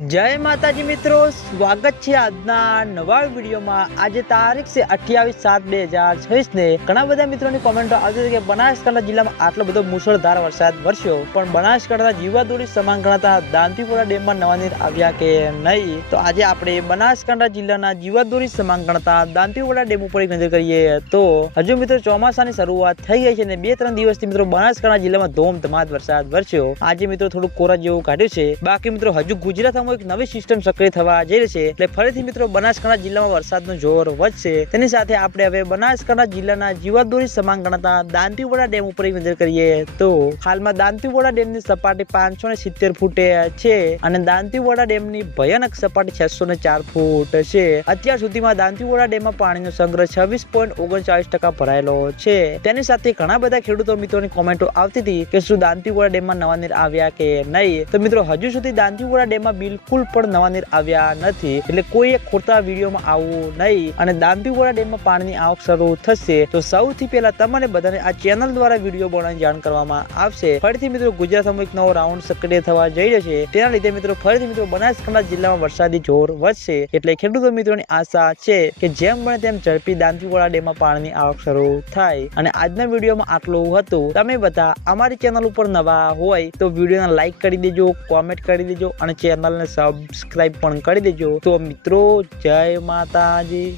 જય માતાજી મિત્રો, સ્વાગત છે આજના નવા વિડીયોમાં। આજે તારીખ છે 28/7/2026 ને ઘણા બધા મિત્રોની કોમેન્ટો આવતી હતી કે બનાસકાંઠા જિલ્લામાં આટલો બધો મુશળધાર વરસાદ વરસ્યો, પણ બનાસકાંઠા જીવાદોરી સમાન ગણાતા દાંતીપોડા ડેમમાં નવા નીર આવ્યા કે નહીં। તો આજે આપણે બનાસકાંઠા જિલ્લાના જીવાદોરી સમાન ગણાતા દાંતીપોડા ડેમ ઉપર એક નજર કરીએ તો હજુ મિત્રો ચોમાસાની શરૂઆત થઈ ગઈ છે અને 2-3 દિવસથી મિત્રો બનાસકાંઠા જિલ્લામાં ધોમધમાટ વરસાદ વરસ્યો। આજે મિત્રો થોડું કોરા જેવું કાઢ્યું છે, બાકી મિત્રો હજુ ગુજરાત એક નવી સિસ્ટમ સક્રિય થવા જઈ રહી છે, એટલે ફરીથી મિત્રો બનાસકાંઠા જિલ્લામાં વરસાદનું જોર વધશે। તેની સાથે આપણે હવે બનાસકાંઠા જિલ્લાના જીવાદોરી સમાન ગણાતા દાંતીપોડા ડેમ ઉપર એક નજર કરીએ તો હાલમાં દાંતીપોડા ડેમની સપાટી 570 ફૂટે છે અને દાંતીપોડા ડેમની ભયાનક સપાટી 604 ફૂટ છે। અત્યાર સુધીમાં દાંતીપોડા ડેમમાં પાણીનો સંગ્રહ 26.39% ભરાયેલો છે। તેની સાથે ઘણા બધા ખેડૂતો મિત્રોની કોમેન્ટો આવતી હતી કે શું દાંતીપોડા ડેમમાં નવા નીર આવ્યા કે નહીં। તો મિત્રો હજુ સુધી દાંતીપોડા ડેમમાં બિલકુલ પણ નવા નીર આવ્યા નથી, એટલે કોઈ એક ખોટા વિડીયોમાં આવવું નહીં અને દાંતીપોડા ડેમમાં પાણીની આવક શરૂ થશે તો સૌથી પહેલા તમને બધાને આ ચેનલ દ્વારા વિડીયો બનાવીને જાણ કરવામાં આવશે। ફરીથી મિત્રો ગુજરાતમાં એક નવો રાઉન્ડ સક્રિય થવા જઈ રહ્યો છે, તેના લીધે મિત્રો ફરીથી મિત્રો બનાસકાંઠા જિલ્લામાં વરસાદી જોર વધશે, એટલે ખેડૂતો મિત્રોની આશા છે કે જેમ બને તેમ ઝડપી દાંતીપોડા ડેમમાં પાણીની આવક શરૂ થાય। અને આજના વિડીયોમાં આટલું હતું। તમે બધા અમારી ચેનલ ઉપર નવા હોય તો વિડીયોને લાઈક કરી દેજો, કોમેન્ટ કરી દેજો અને ચેનલને સબસ્ક્રાઇબ પણ કરી દેજો। તો મિત્રો જય માતાજી।